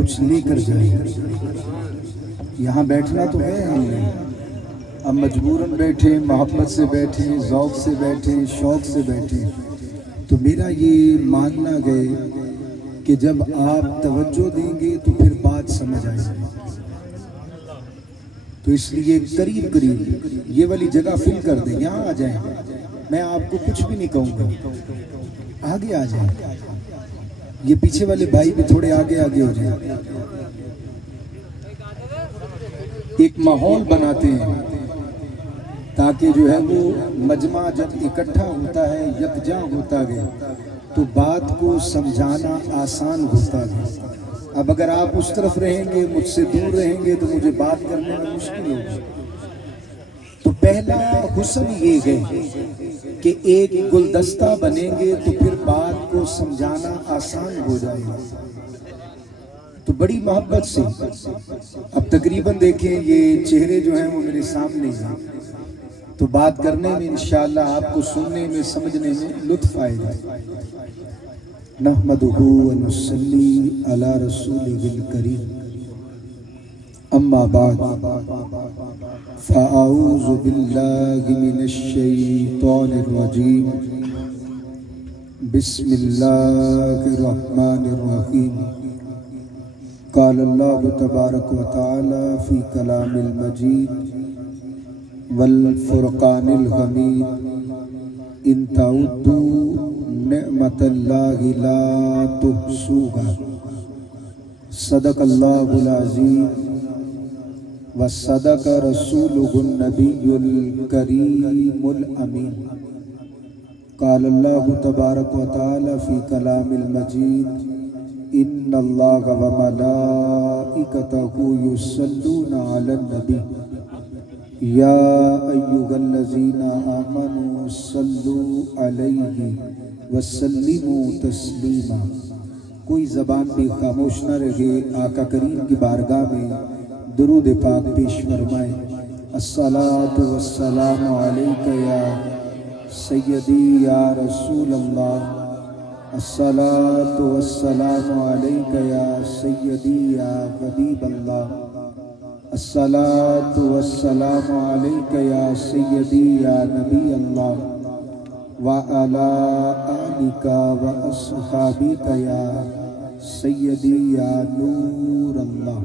کچھ لے کر جائیں۔ یہاں بیٹھنا تو ہے ہم نے، اب مجبوراً بیٹھے، محبت سے بیٹھے، ذوق سے بیٹھے، شوق سے بیٹھے، تو میرا یہ ماننا گئے کہ جب آپ توجہ دیں گے تو پھر بات سمجھ آئے گی۔ تو اس لیے قریب قریب یہ والی جگہ فل کر دیں، یہاں آ جائیں، میں آپ کو کچھ بھی نہیں کہوں گا، آگے آ جائیں، یہ پیچھے والے بھائی بھی تھوڑے آگے آگے ہو جائیں۔ ایک ماحول بناتے ہیں تاکہ جو ہے وہ مجمع جب اکٹھا ہوتا ہے، یکجاں ہوتا گیا تو بات کو سمجھانا آسان ہوتا گیا۔ اب اگر آپ اس طرف رہیں گے، مجھ سے دور رہیں گے تو مجھے بات کرنے میں مشکل ہوگی۔ تو پہلا حسن یہ ہے کہ ایک گلدستہ بنیں گے تو پھر بات کو سمجھانا آسان ہو جائے گا۔ تو بڑی محبت سے اب تقریباً دیکھیں یہ چہرے جو ہیں وہ میرے سامنے ہیں، تو بات کرنے میں انشاءاللہ آپ کو سننے میں سمجھنے میں لطف آئے گا۔ نحمدہ ونصلی علی رسولہ الکریم، اما بعد فاعوذ باللہ من الشیطان الرجیم، بسم اللہ الرحمن الرحیم۔ قال اللہ تبارک و تعالی فی کلام المجید والفرقان الحمید، ان تعدوا نعمت اللہ لا تحصوها، صدق اللہ العظیم وصدق رسولہ النبی الکریم الامین۔ قال اللہ تبارک و تعالی فی کلام المجید، ان اللہ وملائکتہ یصلون علی النبی، یا ایھا الذین آمنوا صلوا علیہ وسلموا تسلیما۔ کوئی زبان بھی خاموش نہ رہے، آقا کریم کی بارگاہ میں درود پاک پیش فرمائیں۔ الصلاۃ والسلام علیک یا سیدی یا رسول اللہ، الصلاۃ والسلام علیک یا سیدی یا حبیب اللہ، الصلاۃ والسلام علیک یا سیدی یا نبی اللہ، وعلی آلک واصحابک یا سیدی یا نور اللہ۔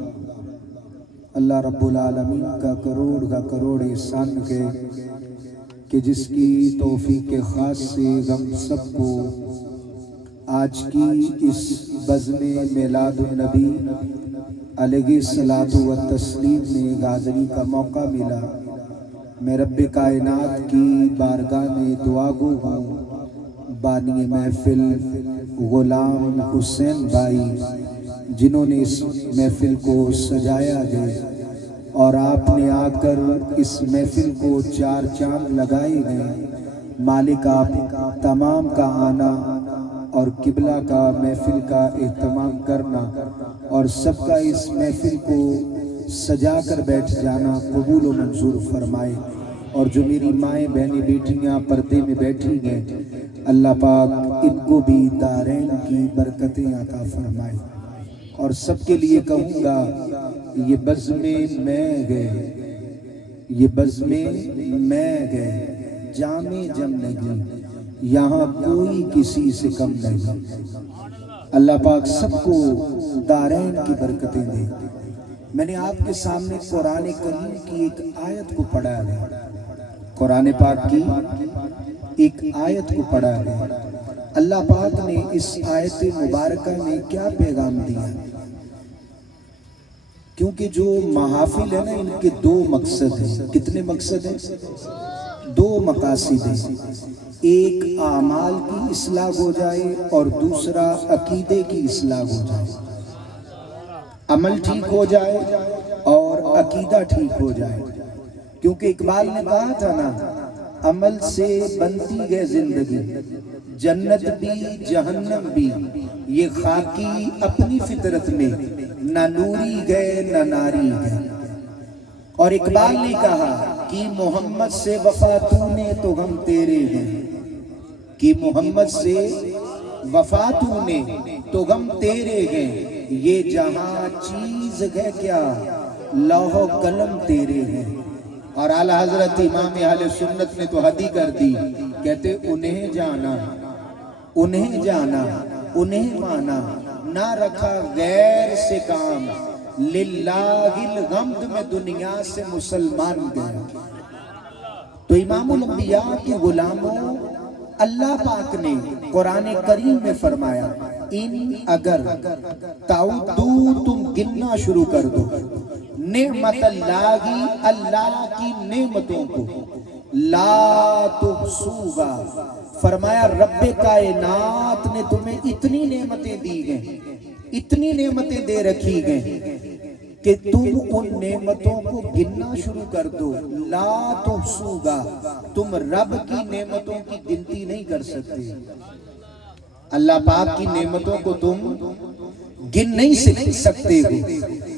اللہ رب العالمین کا کروڑ احسان ہے کہ جس کی توفیق خاص سے ہم سب کو آج کی اس بزم میلاد النبی علیہ الصلاۃ والتسلیم میں حاضری کا موقع ملا۔ میں رب کائنات کی بارگاہ میں دعا گو ہوں، بانی محفل غلام حسین بھائی جنہوں نے اس محفل کو سجایا ہے، اور آپ نے آ کر اس محفل کو چار چاند لگائے ہیں۔ مالک آپ تمام کا آنا اور قبلہ کا محفل کا اہتمام کرنا اور سب کا اس محفل کو سجا کر بیٹھ جانا قبول و منظور فرمائے۔ اور جو میری مائیں بہنیں بیٹیاں پردے میں بیٹھی ہیں، اللہ پاک ان کو بھی دارین کی برکتیں عطا فرمائے۔ اور سب کے لیے کہوں گا، یہ بزم میں گئے، یہ بزم میں گئے، جام جم نہیں، یہاں کوئی کسی سے کم نہیں۔ اللہ پاک سب کو دارین کی برکتیں دے۔ میں نے آپ کے سامنے قرآن کریم کی ایک آیت کو پڑھا ہے، قرآن پاک کی ایک آیت کو پڑھا ہے۔ اللہ پاک نے اس آیت مبارکہ میں کیا پیغام دیا؟ کیونکہ جو محافل ہے نا، ان کے دو مقصد ہیں۔ کتنے مقصد ہیں؟ دو مقاصد ہیں۔ ایک اعمال کی اصلاح ہو جائے اور دوسرا عقیدے کی اصلاح ہو جائے، عمل ٹھیک ہو جائے اور عقیدہ ٹھیک ہو جائے۔ کیونکہ اقبال نے کہا تھا نا، عمل سے بنتی ہے زندگی، جنت بھی جہنم بھی، یہ خاکی اپنی فطرت میں، نہ نوری گئے نہ ناری گئے۔ اور اقبال نے کہا کہ محمد سے وفا تو نے تو ہم تیرے ہیں، کہ محمد سے وفا تو نے تو ہم تیرے ہیں، یہ جہاں چیز ہے کیا لوح و قلم تیرے ہیں. اور اعلیٰ حضرت امام اہل سنت نے تو حد ہی کر دی، کہتے انہیں جانا انہیں جانا انہیں مانا، نہ رکھا غیر سے کام، للہ الغمد میں دنیا سے مسلمان گیا. تو امام الانبیاء کے غلاموں اللہ پاک نے قرآن کریم میں فرمایا ان اگر تعدو تم گننا شروع کر دو نعمت اللہ اللہ کی نعمتوں کو لا تحصوها، فرمایا رب کائنات نے تمہیں اتنی نعمتیں دی گئیں، اتنی نعمتیں دے رکھی گئیں کہ تم ان نعمتوں کو گننا شروع کر دو. لا تحصوها، تم رب کی نعمتوں کی گنتی نہیں کر سکتے. اللہ پاک کی نعمتوں کو تم گن نہیں سکتے ہو.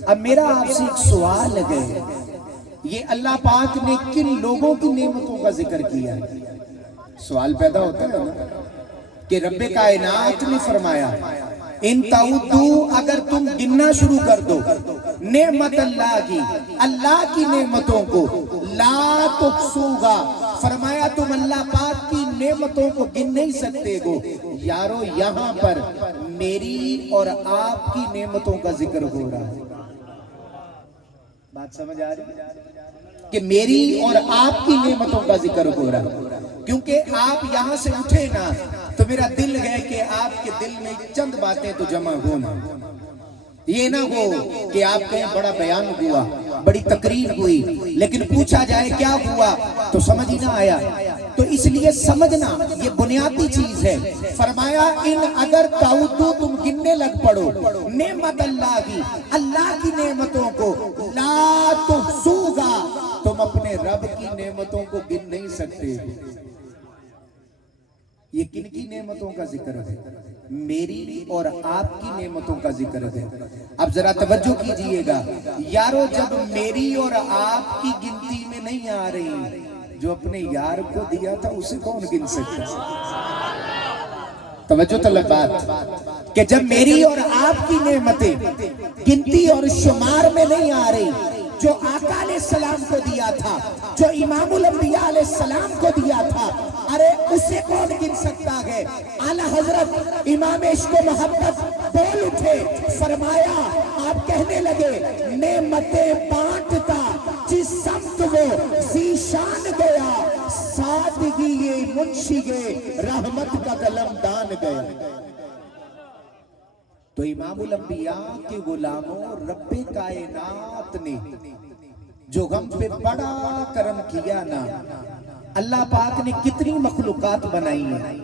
اب میرا آپ سے ایک سوال ہے، یہ اللہ پاک نے کن لوگوں کی نعمتوں کا ذکر کیا ہے؟ سوال پیدا ہوتا ہے نا کہ رب کائنات نے فرمایا ان تعدو، اگر تم گننا شروع کر دو نعمت اللہ کی نعمتوں کو لا تحصوها، فرمایا تم اللہ پاک کی نعمتوں کو گن نہیں سکتے ہو. یارو یہاں پر میری اور آپ کی نعمتوں کا ذکر ہو رہا ہے. بات سمجھ آ رہی ہے کہ میری اور آپ کی نعمتوں کا ذکر ہو رہا ہے. کیونکہ آپ یہاں سے اٹھے نا تو میرا دل ہے کہ آپ کے دل میں چند باتیں تو جمع ہونا. یہ نہ ہو کہ آپ کہیں بڑا بیان ہوا، بڑی تقریر ہوئی، لیکن پوچھا جائے کیا ہوا تو سمجھ ہی نہ آیا. تو اس لیے سمجھنا یہ بنیادی چیز ہے. فرمایا ان اگر تعدو تم گننے لگ پڑو نعمت اللہ کی نعمتوں کو لا تحصوها، تم اپنے رب کی نعمتوں کو گن نہیں سکتے. یہ کن کی نعمتوں کا ذکر ہے؟ میری اور آپ کی نعمتوں کا ذکر ہے. اب ذرا توجہ کیجئے گا یارو، جب میری اور آپ کی گنتی میں نہیں آ رہی، جو اپنے یار کو دیا تھا اسے کون گن سکتا؟ توجہ طلب بات کہ جب میری اور آپ کی نعمتیں گنتی اور شمار میں نہیں آ رہی، جو آقا علیہ السلام کو دیا تھا، جو امام الانبیاء علیہ السلام کو دیا تھا، ارے اسے کون گن سکتا ہے؟ اعلیٰ حضرت امام عشق و محبت بول اٹھے، فرمایا آپ کہنے لگے نعمتیں بانٹتا جس سمت وہ ذیشان گیا، سادگی یہ منشی گئے رحمت کا قلم دان گیا. تو امام الانبیاء کے غلاموں رب کائنات نے جو ہم پہ بڑا کرم کیا نا، اللہ پاک نے کتنی مخلوقات بنائی ہیں.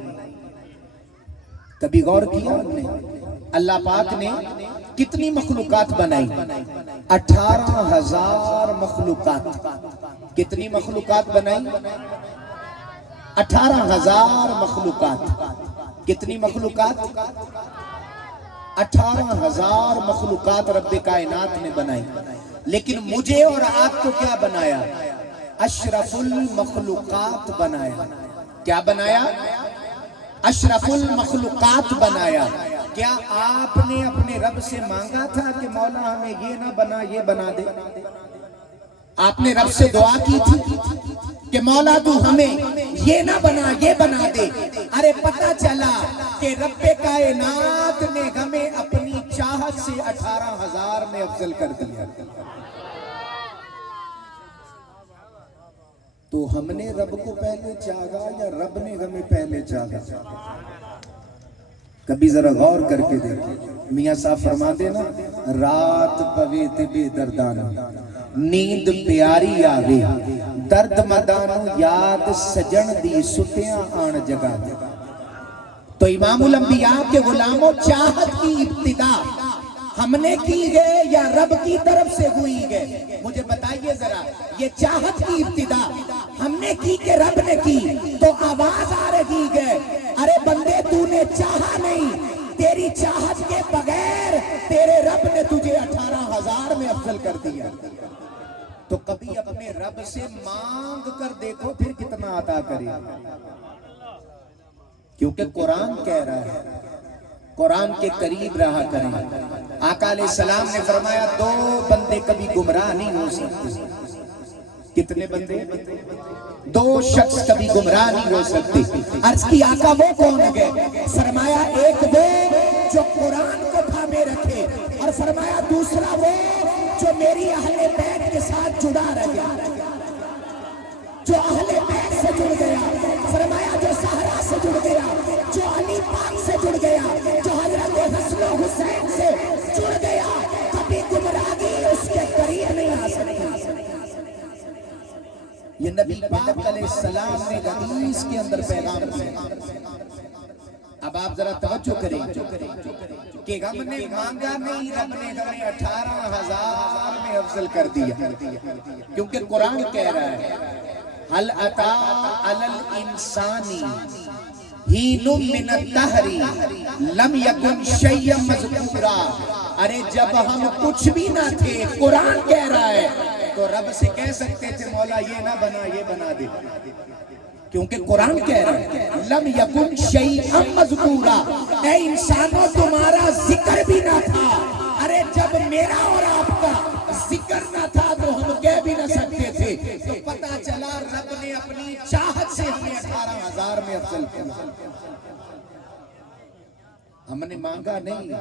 کبھی غور کیا ہم نے اللہ پاک نے کتنی مخلوقات بنائی؟ 18,000 مخلوقات. کتنی مخلوقات بنائی؟ 18,000 مخلوقات. کتنی مخلوقات؟ 18,000 مخلوقات رب کائنات نے بنائی. لیکن مجھے اور آپ کو کیا بنایا؟ اشرف المخلوقات بنایا. کیا بنایا؟ اشرف المخلوقات بنایا. کیا آپ نے اپنے رب سے مانگا تھا کہ مولا ہمیں یہ نہ بنا یہ بنا دے؟ آپ نے رب سے دعا کی تھی کہ مولا تو ہمیں یہ نہ بنا یہ بنا دے؟ ارے پتہ چلا کہ رب کائنات نے ہمیں اپنی چاہت سے 18,000 میں افضل کر دیا. تو ہم نے رب کو پہلے چاہا یا رب نے ہمیں پہلے چاہا؟ کبھی ذرا غور کر کے دیکھیں. میاں صاحب فرما دینا رات پوے تے بے دردانو نیند پیاری آوے درد مدانو یاد سجن دی ستیاں آن جگہ دے. تو امام الانبیاء کے غلاموں چاہت کی ابتدا ہم نے کی گئے یا رب کی طرف سے ہوئی گئے؟ مجھے بتائیے ذرا. یہ چاہت کی ابتدا ہم نے کی کہ رب نے کی؟ تو آواز آ رہی ہے ارے بندے تو نے چاہا نہیں، تیری چاہت کے بغیر تیرے رب نے تجھے 18,000 میں افضل کر دیا. تو کبھی اپنے رب سے مانگ کر دیکھو پھر کتنا عطا کرے. کیونکہ قرآن کہہ رہا ہے قرآن کے قریب رہا کریں. آقا علیہ السلام نے فرمایا دو بندے کبھی گمراہ نہیں ہو سکتے. کتنے بندے؟ دو شخص کبھی گمراہ نہیں ہو سکتے. عرض کی آقا وہ کون ہے؟ فرمایا ایک وہ جو قرآن کو تھامے رکھے، اور فرمایا دوسرا وہ جو میری اہل بیت کے ساتھ جڑا رہے، جو اہل بیت سے جڑ گیا. فرمایا جو زہرا سے جڑ گیا، جو علی پاک سے جڑ گیا، جو حضرت حسن و حسین سے جڑ گیا، کبھی گمراہی اس کے قریب نہیں آ سکتی. یہ نبی پاک علیہ السلام نے حدیث کے اندر پیغام دیا. اب آپ ذرا توجہ کریں کہ ہم نے مانگا نہیں، رب نے ہمیں 18,000 میں افضل کر دیا. کیونکہ قرآن کہہ رہا ہے حل اتا علی الانسانی حین من الدہر لم یکن شیئا مذکورا. ارے جب ہم کچھ بھی نہ تھے، قرآن کہہ رہا ہے، تو رب سے کہہ سکتے تھے مولا یہ نہ بنا، یہ بنا دے. کیونکہ قرآن کہہ رہا ہے لم یکن شیئا مذکورا، اے انسانوں تمہارا ذکر بھی نہ تھا. ارے جب میرا اور آپ کا ذکر نہ تھا تو ہم کہہ بھی نہ سکتے تھے. تو پتا چلا رب نے اپنی چاہت سے ہمیں 18,000 میں افضل کیا. ہم نے مانگا نہیں،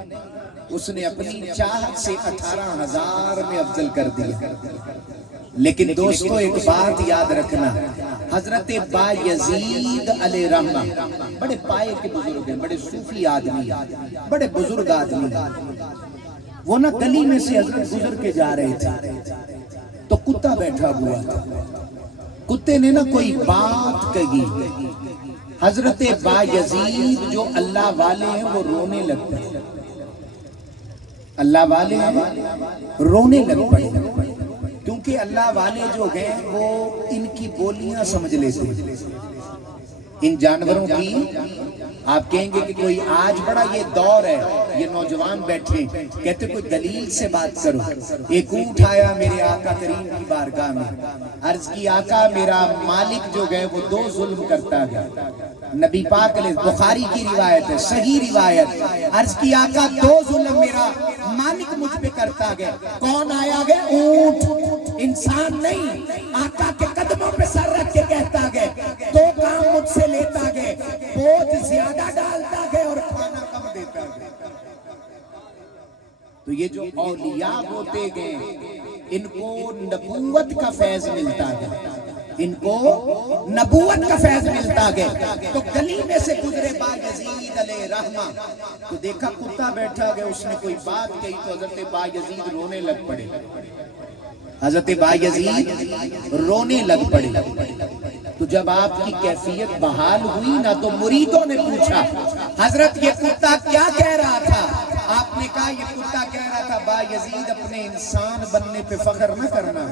اس نے اپنی چاہت سے 18,000 میں افضل کر دیا. لیکن دوستو ایک بات یاد رکھنا، حضرت بایزید علیہ رحمہ بڑے پائے کے بزرگ ہیں، بڑے صوفی آدمی، بڑے بزرگ آدمی. وہ نہ گلی میں سے حضرت گزر کے جا رہے تھے تو کتا بیٹھا ہوا تھا. کتے نے نہ کوئی بات کہی. حضرت بایزید جو اللہ والے ہیں وہ رونے لگتے ہیں. اللہ والے ہیں رونے لگ پڑے، کیونکہ اللہ والے جو ہیں وہ ان کی بولیاں سمجھ لیتے ہیں. ان جانوروں کی آپ کہیں گے کہ کوئی آج بڑا یہ دور ہے، یہ نوجوان بیٹھے کہتے کوئی دلیل سے بات کرو. ایک اونٹ آیا میرے آقا کریم کی بارگاہ میں، عرض کی آقا میرا مالک جو گئے وہ 2 ظلم کرتا گیا. نبی پاک علیہ بخاری کی روایت ہے، صحیح روایت. عرض کی آقا 2 ظلم میرا مالک مجھ پہ کرتا گیا. کون آیا گیا؟ اونٹ، انسان نہیں. آقا کے قدموں پہ سر رکھ کے کہتا گیا 2 کام مجھ سے لیتا گیا، بوجھ زیادہ ڈالتا گیا اور کھانا کم دیتا گیا. تو یہ جو اولیاء ہوتے گئے ان کو نبوت کا فیض ملتا گیا، ان کو نبوت کا فیض ملتا گیا. تو گلی میں سے گزرے بایزید علیہ رحمہ تو دیکھا کتا بیٹھا گیا، اس نے کوئی بات کہی تو حضرت بایزید رونے لگ پڑے. حضرت بایزید رونے لگ پڑے. تو جب آپ کی کیفیت بحال ہوئی نا تو مریدوں نے پوچھا حضرت یہ کتا کیا کہہ رہا تھا؟ آپ نے کہا یہ کتا کہہ رہا تھا بایزید اپنے انسان بننے پہ فخر نہ کرنا،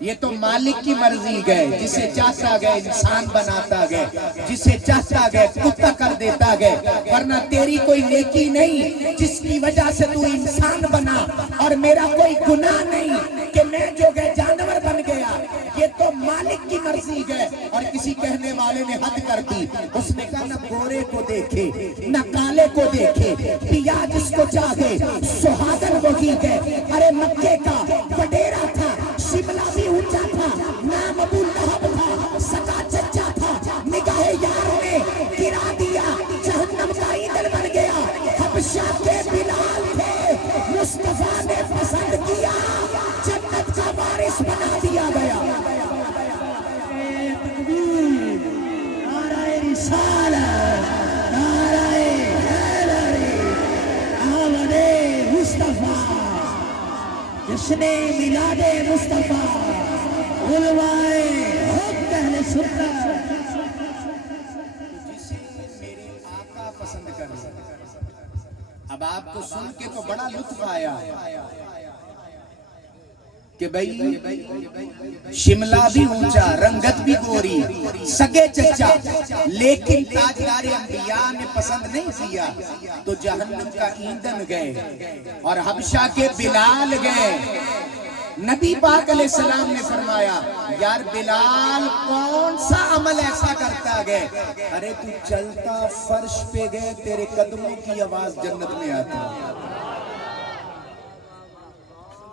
یہ تو مالک کی مرضی گئے، جسے چاہتا گئے انسان بناتا گئے، جسے چاہتا گئے کتا کر دیتا گئے. ورنہ تیری کوئی نیکی نہیں جس کی وجہ سے تو انسان بنا، اور میرا کوئی گناہ نہیں کہ میں جو گئے جانور بن گیا. یہ تو مالک کی مرضی گئے. اور کسی کہنے والے نے حد کر دی، اس نے کہا نہ گورے کو دیکھے نہ کالے کو دیکھے، پیا جس کو چاہے سہاگن وہی گئے. ارے مکے کا وڈیرا تھا، شملہ بھی اونچا تھا، نام ابو لہب تھا، سکا چچا تھا، نگاہ یار نے گرا دیا، جہنم کا ایندھن بن گیا. حبشہ کے بلال تھے، مصطفیٰ نے پسند کیا، جنت کا وارث بنا دیا گیا. تکبیر، نعرہ رسالت، نعرہ حیدری، آمد مصطفیٰ، جس نے میلاد مصطفیٰ علمائے حق اہل سنت جسے میرے آقا پسند کر رہے. اب آپ کو سن کے تو بڑا لطف آیا کہ بھئی شملہ بھی اونچا، رنگت بھی گوری، سگے چچا، لیکن تاجدار انبیاء نے پسند نہیں کیا تو جہنم کا ایندھن گئے اور حبشہ کے بلال گئے. نبی پاک علیہ السلام نے فرمایا یار بلال کون سا عمل ایسا کرتا گئے؟ ارے تو چلتا فرش پہ گئے، تیرے قدموں کی آواز جنت میں آتی.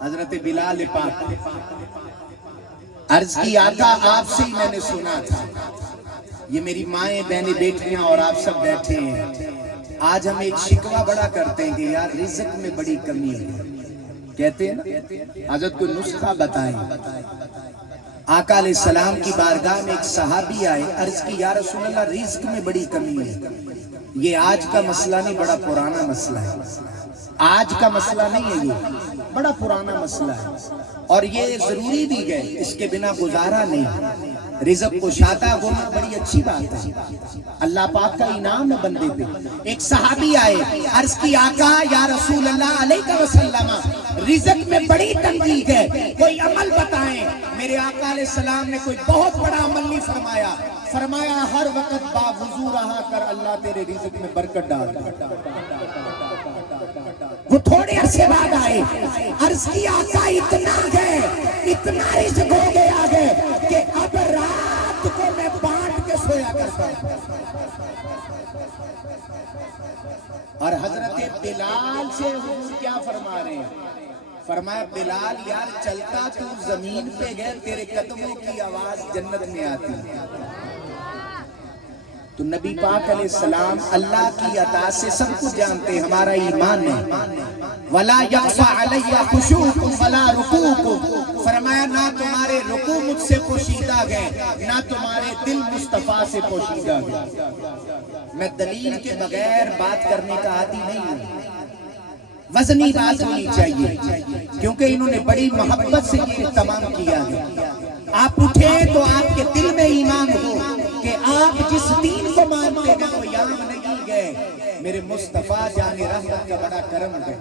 حضرت بلال پاک عرض کی آقا آپ سے ہی میں نے سنا تھا، یہ میری مائیں بہنیں بیٹیاں اور آپ سب بیٹھے ہیں، آج ہم ایک شکوہ بڑا کرتے ہیں کہ یار رزق میں بڑی کمی ہے، کہتے ہیں نا حضرت کوئی نسخہ بتائیں۔ آقا علیہ السلام کی بارگاہ میں ایک صحابی آئے، عرض کی یا رسول اللہ رزق میں بڑی کمی ہے۔ یہ آج کا مسئلہ نہیں، بڑا پرانا مسئلہ ہے، آج کا مسئلہ نہیں ہے، یہ بڑا پرانا مسئلہ ہے، اور یہ ضروری بھی ہے، اس کے بنا گزارا نہیں۔ رزق کشادہ ہونا بڑی اچھی بات ہے، اللہ پاک کا انعام ہے بندے پہ۔ ایک صحابی آئے، عرض کی آقا یا رسول اللہ علیہ وسلم رزق میں بڑی تنگی ہے، کوئی عمل بتائیں۔ میرے آقا علیہ السلام نے کوئی بہت بڑا عمل نہیں فرمایا، فرمایا ہر وقت باوضو رہا کر، اللہ تیرے رزق میں برکت ڈال۔ وہ تھوڑے عرصے بعد آئے، عرض کی آقا اتنا ہے، اتنا رزق ہو گیا ہے کہ اب رات کو میں بانٹ کے سویا کرتا ہوں۔ اور حضرت بلال سے حضور کیا فرما رہے ہیں؟ فرمایا بلال یار چلتا تو زمین پہ گئے، تیرے قدموں کی آواز جنت میں آتی ہے۔ تو نبی پاک علیہ السلام اللہ کی عطا سے سب کچھ جانتے ہیں، ہمارا ایمان ہے۔ وَلَا يَخْفَى عَلَيَّ خُشُوعُكُمْ وَلَا رُكُوعُكُمْ، فرمایا نہ تمہارے رکوع مجھ سے پوشیدہ گئے، نہ تمہارے دل مصطفیٰ سے پوشیدہ گئے۔ میں دلیل کے بغیر بات کرنے کا عادی نہیں ہوں، وزنی بات ہونی چاہیے، کیونکہ انہوں نے بڑی محبت سے یہ تمام کیا ہے۔ آپ اٹھیں تو آپ کے دل میں ایمان ہو کہ آپ جس دین کو مانتے ہیں وہ یہاں نہیں گئے، میرے مصطفیٰ جان رحمت کا بڑا کرم ہے۔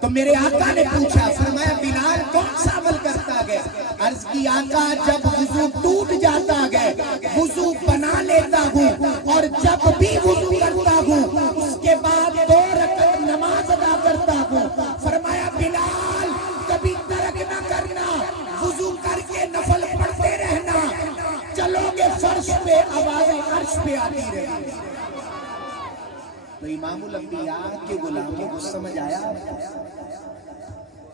تو میرے آقا نے پوچھا، فرمایا بلال کون سا عمل کرتا گئے؟ عرض کی آقا جب وضو ٹوٹ جاتا گئے وضو بنا لیتا ہوں، اور جب بھی وضو کرتا ہوں اس کے بعد 2 رکعت نماز ادا کرتا ہوں۔ فرمایا بلال کبھی ترک نہ کرنا، وضو کر کے نفل پڑھتے رہنا، چلو گے فرش پہ آوازیں عرش پہ آتی رہی۔ تو امام الانبیاء کے غلاموں کو سمجھ آیا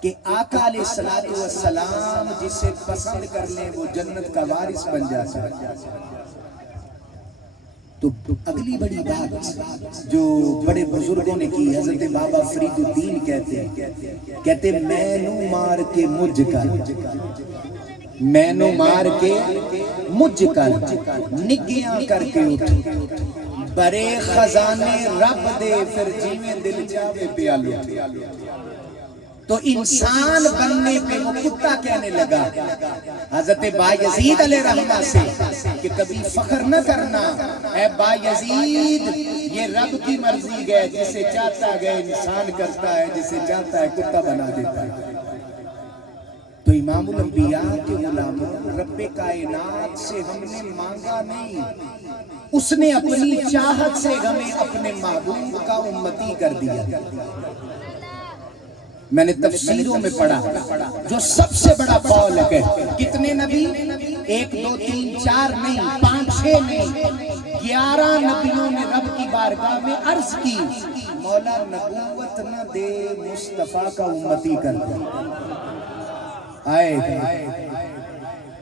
کہ آقا علیہ السلام جسے پسند کر لیں وہ جنت کا وارث بن جاتا ہے۔ تو اگلی بڑی بات جو بڑے بزرگوں نے کی، حضرت بابا فرید الدین کہتے مینو مار کے مجھ کر، مینو مار کے مجھ کر، نگیاں کر کے اٹھ، برے خزانے رب دے، پھر جیویں دل چاہے پیالو۔ تو انسان بننے پہ وہ کتا کہنے لگا حضرت بایزید علیہ رحمہ سے کہ کبھی فخر نہ کرنا، اے بایزید یہ رب کی مرضی ہے، جسے چاہتا ہے انسان کرتا ہے، جسے چاہتا ہے کتا بنا دیتا ہے۔ تو امام الانبیاء کے غلاموں، رب کائنات سے ہم نے مانگا نہیں، اس نے اپنی چاہت سے ہمیں اپنے محبوب کا امتی کر دیا۔ میں نے تفسیروں میں پڑھا جو سب سے بڑا قول ہے، کتنے نبی؟ 1 2 3 4 نہیں، 5 6 نہیں، 11 نبیوں نے رب کی بارگاہ میں عرض کی مولا نبوت نہ دے، مصطفیٰ کا امتی کر دے۔ آئے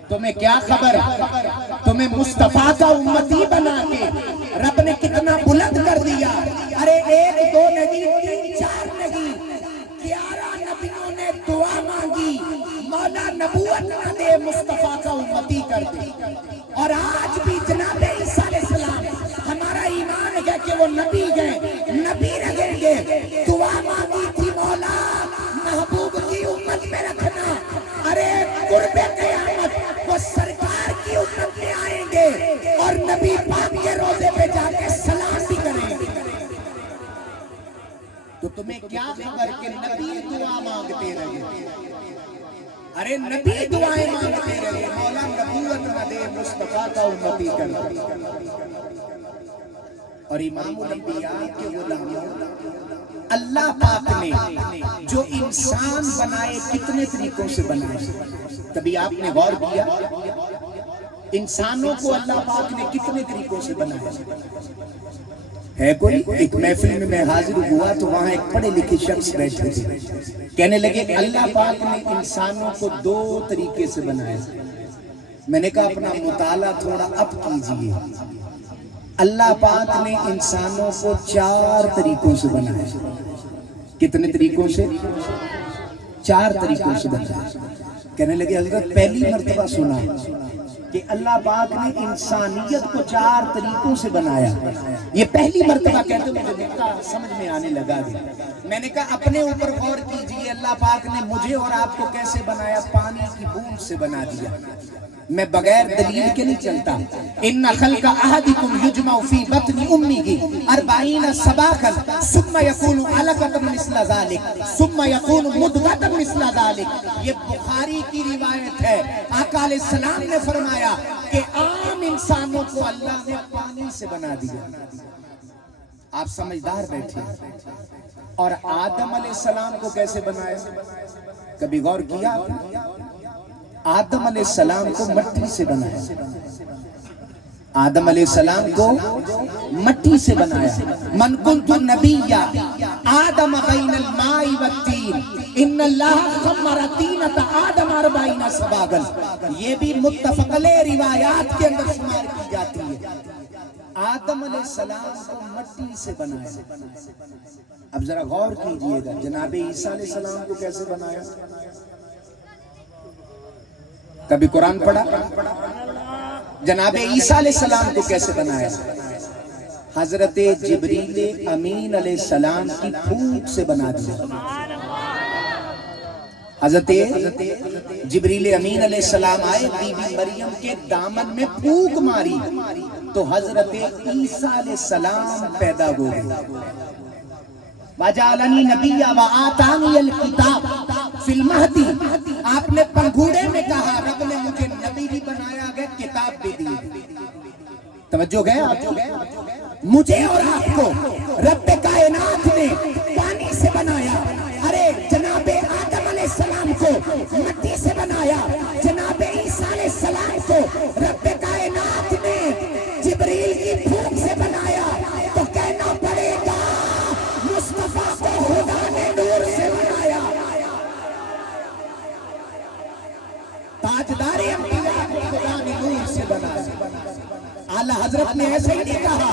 تمہیں کیا خبر، تمہیں مصطفیٰ کا امتی بنا کے رب نے کتنا بلند کر دیا۔ ارے 1 2 نہیں، 3 4 نہیں، 11 نبیوں نے دعا مانگی مولا نبوت نہ دے، مصطفیٰ کا امتی کر دے۔ اور آج بھی جناب عیسیٰ علیہ السلام ہمارا ایمان ہے کہ وہ نبی گئے، نبی رہیں گے۔ دعا مانگی تھی مولا محبوب کی امت میں رکھنا، ارے قرب قیامت وہ سرکار کی امت میں آئیں گے اور نبی پاک کے روزے پہ جا کے سلام بھی کریں گے۔ تو تمہیں کیا خبر کہ نبی دعا مانگتے رہے، ارے نبی دعائیں مانگتے رہے، مولا نبوت نہ دے، مصطفیٰ کا امتی کر دے۔ اور امام الانبیاء کے غلاموں، اللہ پاک نے جو انسان بنائے کتنے طریقوں سے بنائے، کبھی آپ نے غور کیا انسانوں کو اللہ پاک نے کتنے طریقوں سے بنایا؟ ہے کوئی؟ ایک محفل میں حاضر ہوا تو وہاں ایک پڑھے لکھے شخص بیٹھے تھے، کہنے لگے اللہ پاک نے انسانوں کو 2 طریقے سے بنایا۔ میں نے کہا اپنا مطالعہ تھوڑا اب کیجئے۔ اللہ پاک نے انسانوں کو 4 طریقوں سے بنایا۔ کتنے طریقوں سے؟ 4 طریقوں سے بنایا۔ کہنے لگے حضرت پہلی مرتبہ سنا کہ اللہ پاک نے انسانیت کو 4 طریقوں سے بنایا، یہ پہلی مرتبہ کہتے مجھے نکتا سمجھ میں آنے لگا گیا۔ میں نے کہا اپنے اوپر غور کیجئے، اللہ پاک نے مجھے اور آپ کو کیسے بنایا؟ پانی کی بوند سے بنا دیا۔ میں بغیر دلیل کے نہیں چلتا۔ ان خلق احدکم یجمع فی بطن امہ 40 سباقا ثم یکون علقۃ مثل ذلک ثم یکون مضغۃ مثل ذلک۔ یہ بخاری کی روایت ہے۔ آقا علیہ السلام نے فرمایا کہ عام انسانوں کو اللہ نے پانی سے بنا دیا۔ آپ سمجھدار بیٹھے۔ اور آدم علیہ السلام کو کیسے بنایا؟ کبھی غور کیا؟ آدم علیہ السلام کو مٹی سے بنایا۔ آدم علیہ السلام کو مٹی سے بنایا۔ من کنت نبیا آدم بین الماء والتین ان اللہ خمر طینۃ آدم 40 سباقا۔ یہ بھی متفق علیہ روایات کے اندر شمار کی جاتی ہے۔ آدم علیہ السلام کو مٹی سے بنایا۔ اب ذرا غور کیجئے گا جناب عیسیٰ علیہ السلام کو کیسے بنایا؟ کبھی قرآن پڑھا؟ جناب عیسیٰ علیہ السلام کو کیسے بنایا؟ حضرت جبریل امین علیہ السلام کی پھونک سے بنا دیا۔ حضرت جبریل امین علیہ السلام آئے، بی بی مریم کے دامن میں پھونک ماری تو حضرت عیسیٰ علیہ السلام پیدا ہو گئے۔ وَجَعَلَنِي نَبِيًّا وَآتَانِيَ الْكِتَابَ فِي الْمَهْدِ۔ آپ نے پنگھوڑے میں کہا رب نے مجھے نبی بھی بنایا گیا، کتاب بھی دی۔ توجہ گئے آپ؟ مجھے اور آپ کو رب کائنات نے پانی سے بنایا۔ ارے جناب آدم علیہ السلام کو مٹی سے بنایا، جناب عیسیٰ علیہ السلام کو رب کائنات نے جبریل کی پھونک سے بنایا۔ تو کہنا پڑے گا مصطفیٰ کو خدا نے نور سے بنایا۔ تاجدار انبیاء کو خدا نے نور سے بنایا۔ اعلیٰ حضرت نے ایسے ہی نہیں کہا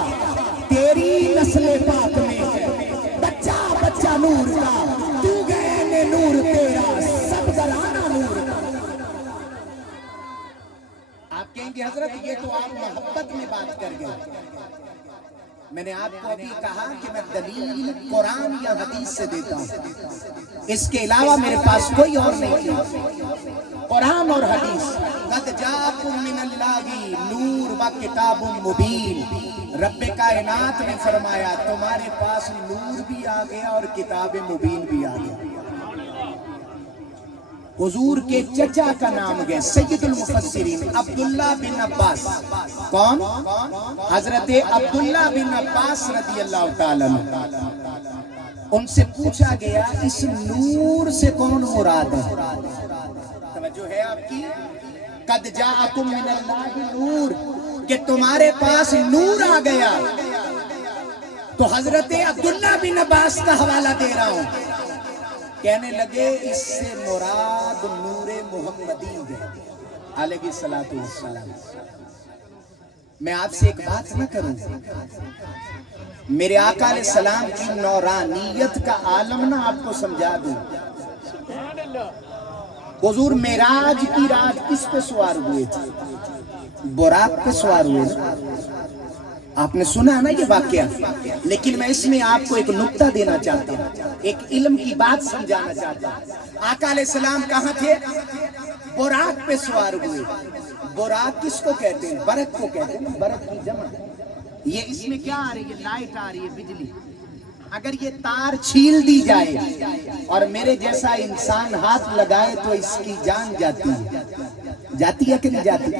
تیری نسل پاک میں بچہ بچہ نور کا، تو گئے نے نور تیرا سب گھرانہ نور کا۔ آپ کہیں گے حضرت یہ تو آپ محبت میں بات کر گئے۔ میں نے آپ کو ابھی کہا کہ میں دلیل قرآن یا حدیث سے دیتا ہوں، اس کے علاوہ میرے پاس کوئی اور نہیں ہے۔ قرآن اور حدیث۔ قد جاءکم من اللہ نور و کتاب مبین۔ رب کائنات نے فرمایا تمہارے پاس نور بھی آ گیا اور کتاب مبین بھی آ گیا۔ حضور کے چچا کا نام گئے سید المفسرین عبداللہ بن عباس۔ کون؟ حضرت عبداللہ بن عباس رضی اللہ تعالیٰ عنہ۔ ان سے پوچھا گیا اس نور سے کون مراد ہے؟ توجہ ہے آپ کی؟ قد جاءکم من اللہ نور، کہ تمہارے پاس نور آ گیا۔ تو حضرت عبداللہ بن عباس کا حوالہ دے رہا ہوں۔ کہنے لگے اس سے مراد نور محمدی ہے علیہ الصلوۃ والسلام۔ میں آپ سے ایک بات نہ کروں، میرے آقا علیہ السلام کی نورانیت کا عالم نہ آپ کو سمجھا دوں۔ حضور معراج کی رات کس پہ سوار ہوئے تھے؟ براق پہ سوار ہوئے نا۔ آپ نے سنا نا یہ واقعہ، لیکن میں اس میں آپ کو ایک نقطہ دینا چاہتا ہوں، ایک علم کی بات سمجھانا چاہتا ہوں۔ آقا علیہ السلام کہاں تھے؟ براق پہ سوار ہوئے۔ براق کس کو کہتے ہیں؟ برق کو کہتے ہیں، برق کی جمع۔ یہ اس میں کیا آ رہی ہے؟ لائٹ آ رہی ہے، بجلی۔ اگر یہ تار چھیل دی جائے اور میرے جیسا انسان ہاتھ لگائے تو اس کی جان جاتی ہے۔ جاتی ہے کہ نہیں جاتی؟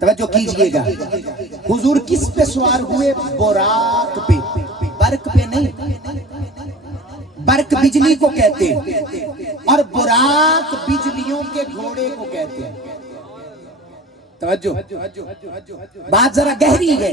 توجہ کیجئے گا، حضور کس پہ سوار ہوئے؟ براق پہ، برق پہ نہیں۔ برق بجلی کو کہتے ہیں اور براق بجلیوں کے گھوڑے کو کہتے ہیں۔ توجہ، بات ذرا گہری ہے۔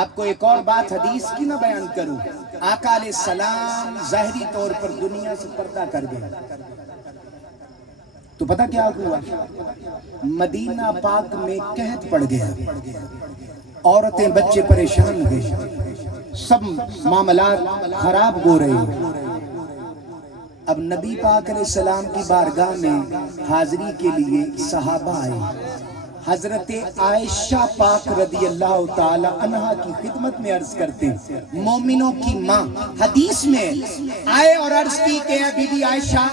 آپ کو ایک اور بات حدیث کی نہ بیان کروں، آقا علیہ السلام ظاہری طور پر دنیا سے پردہ کر گئے تو پتہ کیا ہوا؟ مدینہ پاک میں قحط پڑ گیا، عورتیں بچے پریشان ہوئے، سب معاملات خراب ہو رہے۔ اب نبی پاک علیہ السلام کی بارگاہ میں حاضری کے لیے صحابہ آئے، حضرت عائشہ پاک رضی اللہ تعالی عنہا کی خدمت میں عرض کرتے ہیں، مومنوں کی ماں حدیث میں آئے اور عرض کی کہ بی بی عائشہ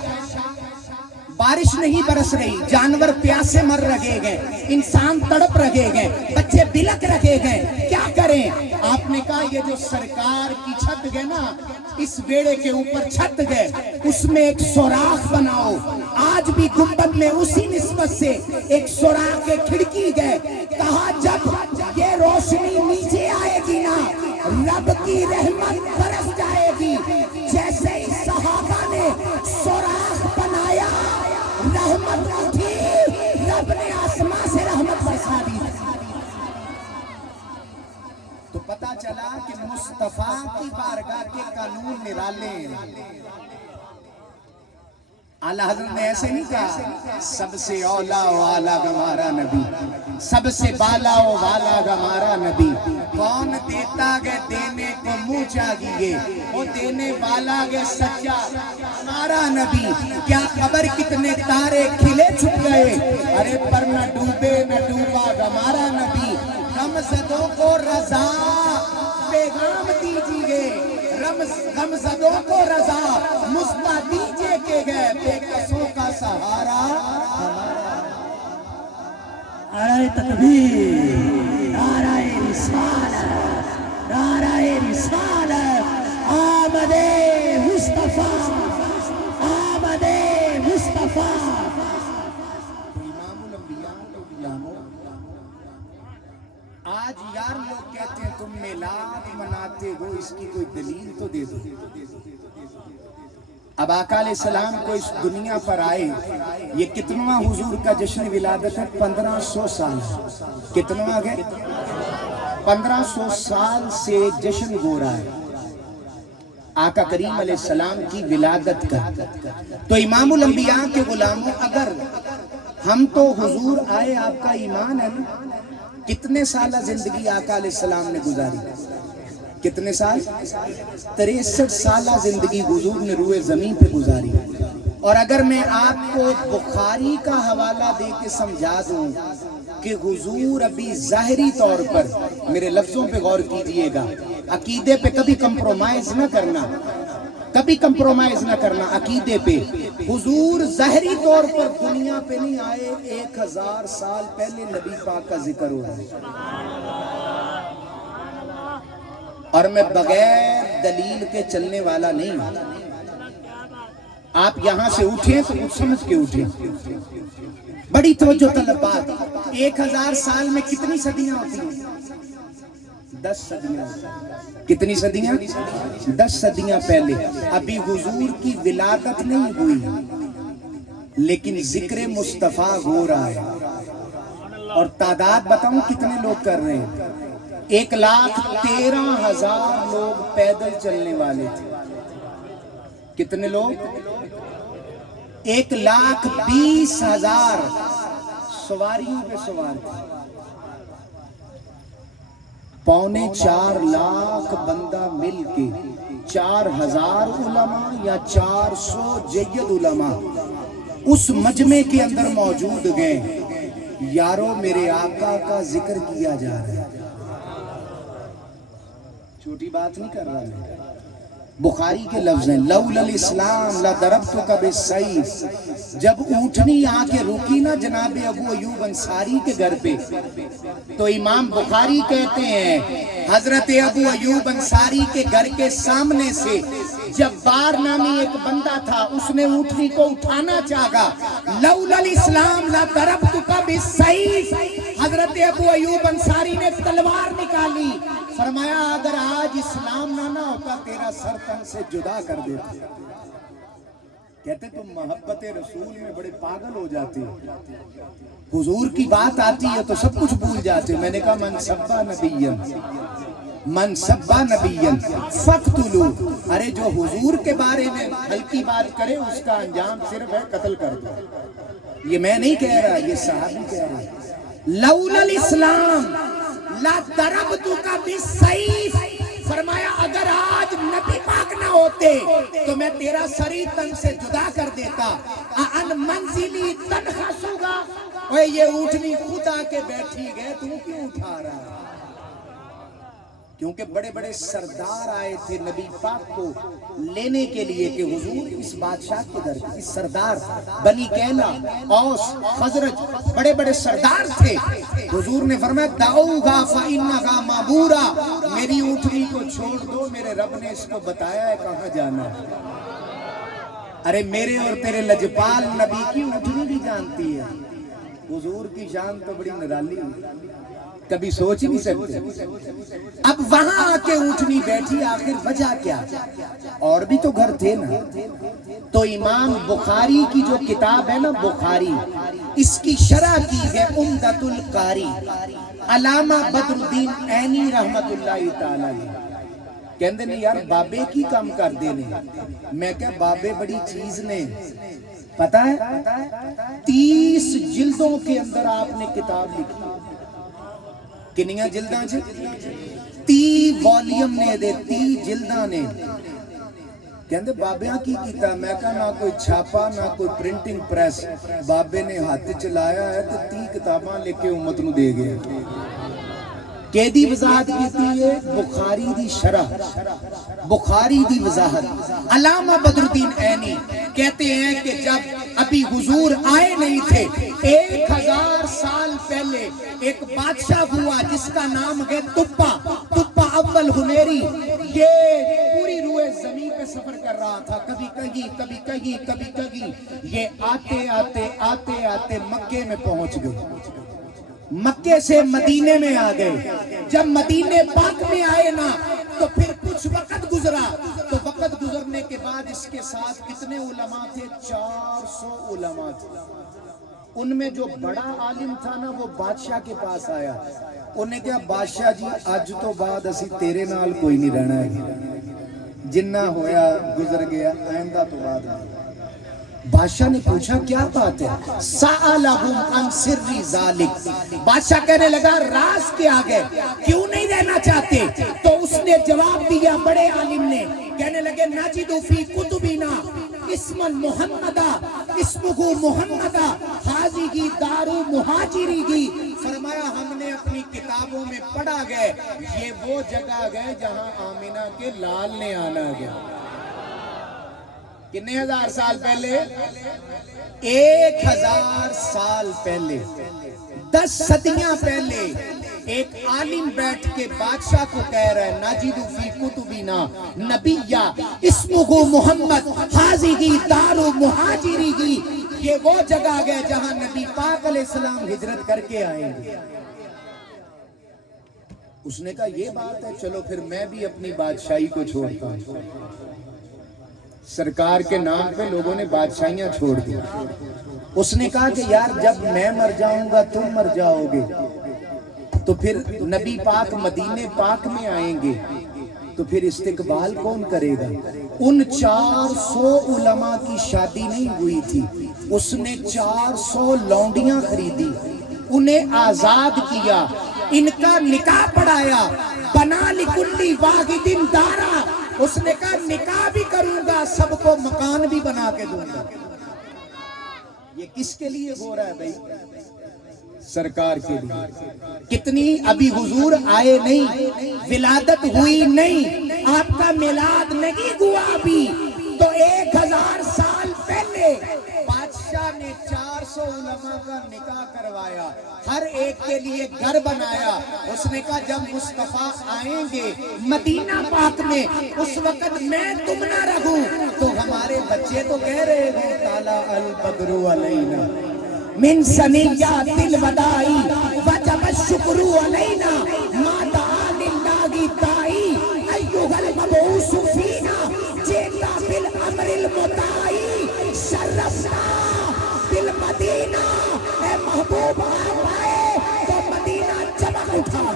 بارش نہیں برس رہی، جانور پیاسے مر رہے گئے، انسان تڑپ رہے گئے، بچے بلک رہے گئے، کیا کریں؟ آپ نے کہا یہ جو سرکار کی چھت گئے نا، اس بیڑے کے اوپر چھت گئے، اس میں ایک سوراخ بناؤ۔ آج بھی گنبد میں اسی نسبت سے ایک سوراخ کے کھڑکی گئے، کہا جب یہ روشنی نیچے آئے گی نا، رب کی رحمت برس جائے گی۔ جیسے ہی صحابہ نے سوراخ بنایا، رحمت اٹھی، رب نے آسمان سے رحمت برسا دی۔ تو پتا چلا کہ مصطفیٰ کی بارگاہ کے قانون نرالے ہیں۔ اعلیٰ حضرت نے ایسے نہیں کہا سب سے اولا و اعلیٰ ہمارا نبی، سب سے بالا و والا ہمارا نبی، کون دیتا گے دینے کو منہ چاہیے، وہ دینے والا گے سچا ہمارا نبی۔ کیا خبر کتنے تارے کھلے چھپ گئے، ارے پر نہ ڈوبے نہ ڈوبا ہمارا نبی۔ غمزدوں کو رضا پیغام دیجیے، غمزدوں کو رضا مصطفیٰ دیجیے کہ گئے بے کسوں کا سہارا ہمارا۔ نعرہ تکبیر، نعرہ رسالت، نعرہ رسالت، آمد مصطفیٰ، آمد مصطفیٰ۔ امام الانبیاء تو غلاموں، آج یار لوگ کہتے ہیں تم میلاد مناتے ہو، اس کی کوئی دلیل تو دے دو۔ اب آقا علیہ السلام کو اس دنیا پر آئے، یہ کتنواں حضور کا جشن ولادت ہے؟ 1500 سال۔ کتنواں گئے؟ 1500 سال سے جشن ہو رہا ہے آقا کریم علیہ السلام کی ولادت کا۔ تو امام الانبیاء کے غلاموں، اگر ہم تو حضور آئے آپ کا ایمان ہے نا، کتنے سالہ زندگی آقا علیہ السلام نے گزاری؟ کتنے سال؟ 63 سالہ زندگی حضور نے روئے زمین پہ گزاری۔ اور اگر میں آپ کو بخاری کا حوالہ دے کے سمجھا دوں کہ حضور ابھی ظاہری طور پر، میرے لفظوں پہ غور کیجئے گا، عقیدے پہ کبھی کمپرومائز نہ کرنا، کبھی کمپرومائز نہ کرنا عقیدے پہ۔ حضور ظاہری طور پر دنیا پہ نہیں آئے، 1000 سال پہلے نبی پاک کا ذکر ہو رہا ہے، اور میں بغیر دلیل کے چلنے والا نہیں ہوں۔ آپ یہاں سے اٹھیں تو کچھ سمجھ کے اٹھیں، بڑی توجہ طلب بات۔ 1000 سال میں کتنی صدیاں ہوتی ہیں؟ 10 صدیاں۔ کتنی صدیاں؟ 10 صدیاں پہلے۔ ابھی حضور کی ولادت نہیں ہوئی، لیکن ذکر مصطفیٰ ہو رہا ہے۔ اور تعداد بتاؤں کتنے لوگ کر رہے ہیں؟ 1,13,000 لوگ پیدل چلنے والے تھے۔ کتنے لوگ؟ 1,20,000 سواریوں پہ سوار تھے۔ 3.25 لاکھ بندہ مل کے 4,000 علماء یا 400 جید علماء اس مجمع کے اندر موجود گئے۔ یارو میرے آقا کا ذکر کیا جا رہا ہے، چھوٹی بات نہیں کر رہا میں۔ بخاری کے لفظ ہیں، لولا الاسلام لضربتک بالسیف۔ جب اونٹنی آ کے رکی نا جناب ابو ایوب انصاری کے گھر پہ، تو امام بخاری کہتے ہیں حضرت ابو ایوب انصاری کے گھر کے سامنے سے جبار نامی ایک بندہ تھا، اس نے اونٹنی کو اٹھانا چاہا، لولا الاسلام لضربتک بالسیف۔ حضرت ابو ایوب انصاری نے تلوار نکالی، فرمایا اگر آج اسلام نہ ہوتا تیرا سر تن سے جدا کر دیتا۔ کہتے تم محبت رسول میں بڑے پاگل ہو جاتے، حضور کی بات آتی ہے تو سب کچھ بھول جاتے۔ میں نے کہا من سبا نبیًا من سبا نبیًا فاقتلوا، ارے جو حضور کے بارے میں ہلکی بات کرے اس کا انجام صرف ہے قتل کر دو. یہ میں نہیں کہہ رہا، یہ صحابی کہہ رہا ہے. لولا الاسلام لا ضربتک بالسیف، فرمایا اگر آج نبی پاک نہ ہوتے تو میں تیرا سری تن سے جدا کر دیتا. ان منزلی تنخسوگا، اوے یہ اونٹنی خود آ کے بیٹھی گئے، تو کیوں اٹھا رہا ہے؟ کیونکہ بڑے بڑے سردار آئے تھے نبی پاک کو لینے کے لیے کہ حضور اس بادشاہ کے در، اس سردار بنی کیلا، اوس، خزرج، بڑے بڑے سردار تھے. حضور نے فرمایا دعوگا فإنہا معبورا، میری اونٹنی کو چھوڑ دو، میرے رب نے اس کو بتایا ہے کہاں جانا ہے. ارے میرے اور تیرے لجپال نبی کی اونٹنی بھی جانتی ہے. حضور کی شان تو بڑی نرالی ہے، کبھی سوچ ہی نہیں سکتے. اب وہاں آ کے اونٹنی بیٹھی، آخر وجہ کیا؟ اور بھی تو گھر تھے نا. تو امام بخاری کی جو کتاب ہے نا بخاری، اس کی شرح کی ہے عمدۃ القاری، علامہ بدر الدین عینی رحمت اللہ تعالی. کہندے نے یار بابے کی کام کر دینے. میں کہا بابے بڑی چیز نے، پتہ ہے 30 جلدوں کے اندر آپ نے کتاب لکھی. کنیاں جلداں چھے؟ 30 والیوم نے دے، 30 جلداں نے. کہندے بابیاں کی کیتا؟ میں کہا نہ کوئی چھاپا نہ کوئی پرنٹنگ پریس، بابے نے ہاتھ چلایا ہے تو 30 کتاباں لے کے امت نو دے گئے. کیدی وضاحت کیتی ہے؟ بخاری دی شرح، بخاری دی وضاحت. علامہ بدر الدین عینی کہتے ہیں کہ جب ابھی حضور آئے نہیں تھے، 1000 سال پہلے ایک بادشاہ ہوا جس کا نام ہے تپا اول ہمیری. یہ پوری روئے زمین پہ سفر کر رہا تھا، کبھی کہیں کبھی کہیں کبھی کہیں. یہ آتے آتے آتے آتے مکے میں پہنچ گئے، مکے سے مدینے میں آ گئے. جب مدینے پاک میں آئے نا تو پھر کچھ وقت گزرا. تو وقت گزرنے کے بعد اس کے ساتھ کتنے علماء تھے؟ 400 علماء تھے. ان میں جو بڑا عالم تھا نا وہ بادشاہ کے پاس آیا. انہیں کہا بادشاہ جی اج تو بعد اسی تیرے نال کوئی نہیں رہنا ہے، جنہ ہویا گزر گیا، آئندہ تو بعد نہیں. بادشاہ نے پوچھا کیا بات ہے؟ سألہم عن سر ذالک، بادشاہ کہنے لگا راز کیا گئے، کیوں نہیں رہنا چاہتے؟ تو اس نے جواب دیا بڑے عالم نے، کہنے لگے نجد فی کتبنا اسم محمدہ اسمہ محمدہ حاضی دار مہاجری کی. فرمایا ہم نے اپنی کتابوں میں پڑھا گئے یہ وہ جگہ گئے جہاں آمینہ کے لال نے آنا گیا. کتنے 1000 سال پہلے؟ 1000 سال پہلے، 10 صدیاں پہلے ایک عالم بیٹھ کے بادشاہ کو کہہ رہا ہے نجد فی کتبنا نبیہ اسمہ محمد حاضی دار مہاجری کی. یہ وہ جگہ گئے جہاں نبی پاک علیہ السلام ہجرت کر کے آئیں گے. اس نے کہا یہ بات ہے، چلو پھر میں بھی اپنی بادشاہی کو چھوڑتا ہوں. سرکار کے نام پہ لوگوں نے بادشاہیاں چھوڑ دی. اس نے کہا کہ یار جب میں مر جاؤں گا تم مر جاؤ گے تو پھر نبی پاک مدینے پاک میں آئیں گے تو پھر استقبال کون کرے گا؟ ان 400 علماء کی شادی نہیں ہوئی تھی، اس نے 400 لونڈیاں خریدی، انہیں آزاد کیا، ان کا نکاح پڑھایا. بنا لکلی واحد دارا، اس نے کہا نکاح بھی کروں گا، سب کو مکان بھی بنا کے دوں گا. یہ کس کے لیے ہو رہا ہے بھائی؟ سرکار کے لیے. کتنی ابھی حضور آئے نہیں، ولادت ہوئی نہیں، آپ کا میلاد نہیں ہوا ابھی، تو 1000 سال پہلے بادشاہ نے 400 علماء کا نکاح کروایا، ہر ایک کے لیے گھر بنایا. اس نے کہا جب مصطفیٰ آئیں گے مدینہ پاک میں اس وقت میں تم نہ رہوں تو ہمارے بچے تو کہہ رہے ہیں طلع البدر علینا من ثنیات الوداع وجب الشکر علینا ما دعا للہ داعی ایھا المبعوث فینا جئت بالامر المطاع شرفنا بالمدینہ. اے محبوب آپ آئے تو مدینہ چمک اٹھا.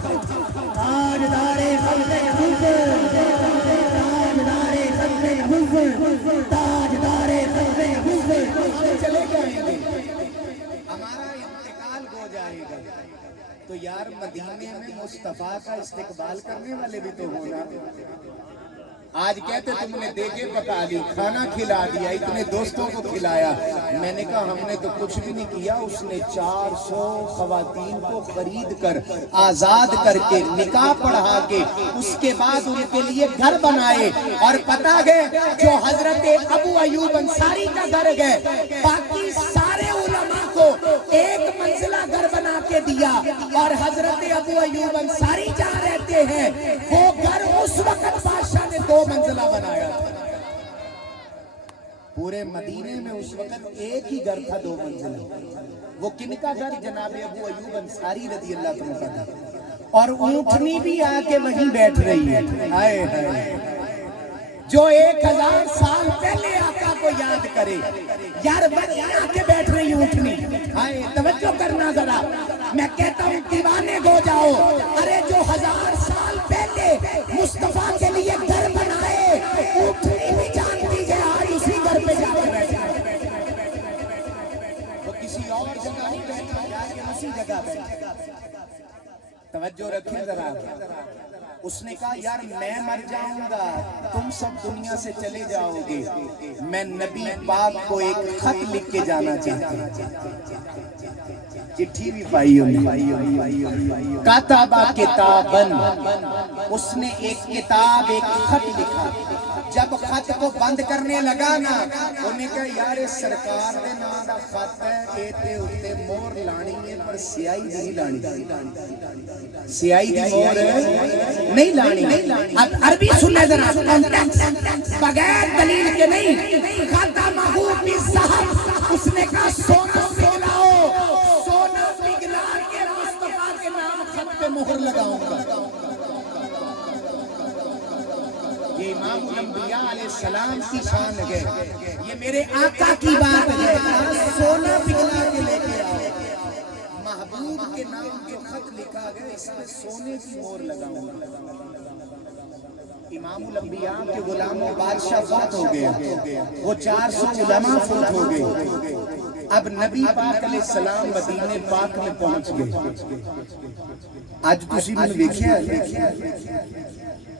تاجدار خلق تاجدار ختم حسن چلے جائیں گے، ہمارا انتقال ہو جائے گا، تو یار مدینے میں مصطفیٰ کا استقبال کرنے والے بھی تو ہونا۔ آج کہتے تم نے دیگے پکا لی، کھانا کھلا دیا، اتنے دوستوں کو کھلایا۔ میں نے کہا ہم نے تو کچھ بھی نہیں کیا، اس نے 400 خواتین کو خرید کر آزاد کر کے نکاح پڑھا کے اس کے بعد ان کے لیے گھر بنائے، اور پتہ گئے جو حضرت ابو ایوب انصاری کا گھر گئے، باقی سارے علماء کو ایک منزلہ گھر بنا کے دیا، اور حضرت ابو ایوب انصاری جہاں رہتے ہیں وہ گھر اس وقت بادشاہ نے 2 منزلہ بنایا تھا۔ پورے مدینے میں اس وقت ایک ہی گھر تھا 2 منزلہ، وہ کن کا گھر؟ جناب ابو ایوب انصاری رضی اللہ عنہ کا گھر، اور اونٹنی بھی آ کے وہیں بیٹھ رہی ہے۔ ہائے ہائے، جو 1000 سال پہلے آقا کو یاد کرے، یار وہیں آ کے بیٹھ رہی اونٹنی۔ ہائے، توجہ کرنا ذرا، میں کہتا ہوں دیوانے ہو جاؤ، ارے جو 1000 سال پہلے مصطفیٰ کے لیے گھر بنائے، اونٹنی بھی جانتی ہے آج اسی گھر پہ جا کے بیٹھا ہے، وہ کسی اور جگہ نہیں بیٹھا، جا کے اسی جگہ بیٹھا۔ توجہ رکھیں ذرا، اس نے کہا یار میں مر جاؤں گا، تم سب دنیا سے چلے جاؤ گے، میں نبی پاک کو ایک خط لکھ کے جانا چاہتا ہوں۔ چٹھی بھی پائی ہوئی، کاتبہ کتابن، اس نے ایک کتاب ایک خط لکھا۔ جب خط کو بند کرنے لگا نا، انہیں کہا یار سرکار دے نام دا خط ہے، ایتے اتے مور لانی ہے پر سیائی نہیں لانی، سیائی دی مور نہیں لانی۔ اب عربی سننے ذرا، بغیر دلیل کے نہیں، خاتمہ بالذہب، اس نے کہا سونا پگھلاؤ، سونا پگھلا کے مصطفیٰ کے نام خط پہ مہر لگاؤں گا۔ یہ امام الانبیاء علیہ السلام کی شان ہے، یہ میرے آقا کی بات ہے، سونا پگھلا کے لے کے آؤ، محبوب کے نام جو خط لکھا گیا اس میں سونے کی مہر لگاؤں گا۔ امام الانبیاء کے غلاموں بادشاہ فوت ہو گئے، وہ 400 علماء فوت ہو گئے، اب نبی پاک علیہ السلام مدینے پاک میں پہنچ گئے۔ آج تسی میں ویکھیا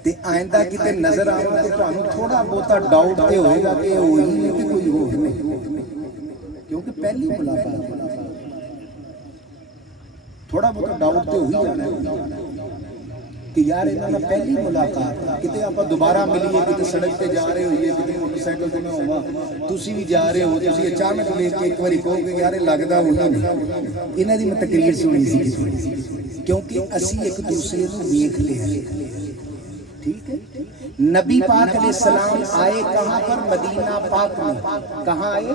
تے آئندہ کتے نظر آؤں تو تانوں تھوڑا بہتا ڈاؤٹ تے ہوئے گا کہ وہی نہیں تے کوئی ہو نہیں، کیونکہ پہلی ملاقات تھوڑا بہتا ڈاؤٹ تے ہوئی جانا ہے کہ یار انہاں نال پہلی ملاقات، کتے آپا دوبارہ ملیے، کتے سڑک تے جا رہے ہوئے، کتے موٹر سائیکل تے میں ہوا، تسی بھی جا رہے ہو، تسی اچانک دیکھ کے ایک باری کہو کہ یار لگدا ہونا نہیں۔ انہاں دی میں تقریر سنی سی، کیونکہ اسی ایک دوسرے کو دیکھ لیا، ٹھیک ہے۔ نبی پاک علیہ السلام آئے کہاں پر؟ مدینہ پاک میں۔ کہاں آئے؟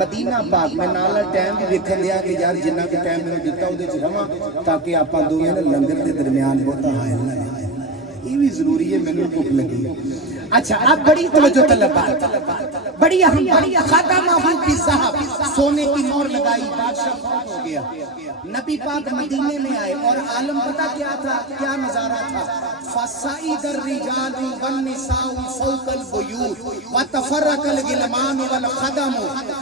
مدینہ پاک میں۔ نالا ٹائم بھی ویکھن دیا کہ یار جنہ کے ٹائم میں دیتا ہوں دے چ رہاں تاکہ آپاں دوویں نے لنگر دے درمیان بہتا حائل نہ رہے، یہ بھی ضروری ہے، میں نے بھوک لگی۔ اچھا اب بڑی توجہ طلب بات، بڑی اہم بات، خاتمہ بالذہب، سونے کی مہر لگائی، بادشاہ فوت ہو گیا، نبی پاک مدینے میں آئے، اور عالم پتہ کیا تھا، کیا نظارہ تھا؟ فَصَعِدَ الرِّجَالُ وَالنِّسَاءُ فَوْقَ الْبُيُوتِ وَتَفَرَّقَ الْغِلْمَانُ وَالْخَدَمُ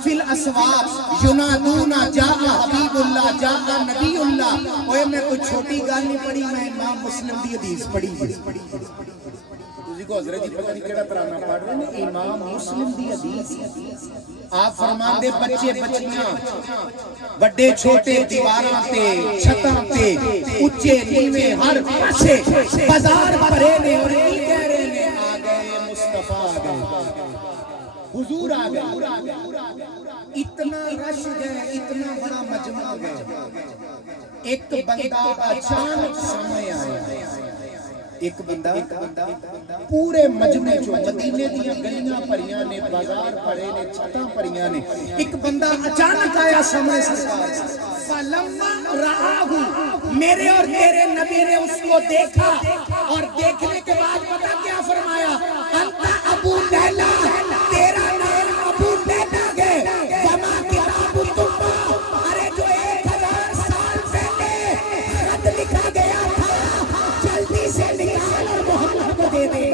فِي الْأَسْوَاقِ يُنَادُونَ جَاءَ حَبِیبُ اللَّہ جَاءَ نَبِیُّ اللَّہ۔ اوے میں کوئی چھوٹی گل نہیں پڑھی، میں امام مسلم دی حدیث پڑھی ہے۔ تسی کو حضرت جی پتہ نہیں کیڑا ترانہ پڑھ رہے ہیں، امام مسلم دی حدیث۔ آپ فرماندے بچے بچیاں بڑے چھوٹے دیواراں تے چھتاں تے اونچے نیویں ہر پاسے بازار بھرے نے، اور کی کہہ رہے نے؟ آ گئے مصطفیٰ، آ گئے حضور، آ گئے۔ اتنا رش گئے، اتنا بڑا مجمع گئے، ایک بندہ اچانک سامنے آیا، ایک بندہ پورے مجمع چو، مدینے دیاں گلیاں پریاں نے، بازار پڑے نے، چھتاں پریاں نے، ایک بندہ اچانک آیا سامنے سرکار۔ فَلَمَّا رَآهُ، میرے اور تیرے نبی نے اس کو دیکھا، اور دیکھنے کے بعد پتہ کیا فرمایا؟ انت ابو لیلہ، تیرا نام ابو لیلہ ہے، وما کتاب تما، ارے جو 1000 سال پہلے خط لکھا گیا تھا جلدی سے نکال اور محمد کو دے دے۔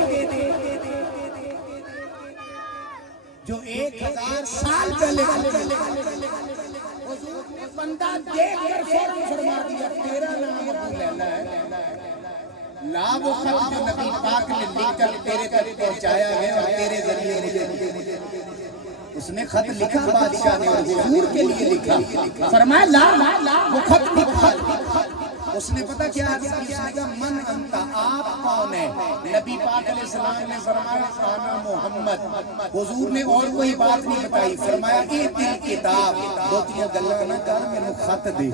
حضور نے بندہ دیکھ کر فوراً فرما دیا تیرا نام ابو لیلا ہے، لا وہ خط جو نبی پاک نے لکھ کر تیرے تک پہنچایا ہے اور تیرے ذریعے مجھے اس نے خط لکھا بادشاہ نے اور حضور کے لیے لکھا، فرمایا لا وہ خط نکال۔ اس نے پتہ کیا عرض کی؟ اس نے کہا من انت، آپ کون ہیں؟ نبی پاک علیہ السلام نے فرمایا انا محمد۔ حضور نے اور کوئی بات نہیں بتائی، فرمایا اے دل کتاب دوتیاں گلاں نہ کر مینوں خط دے۔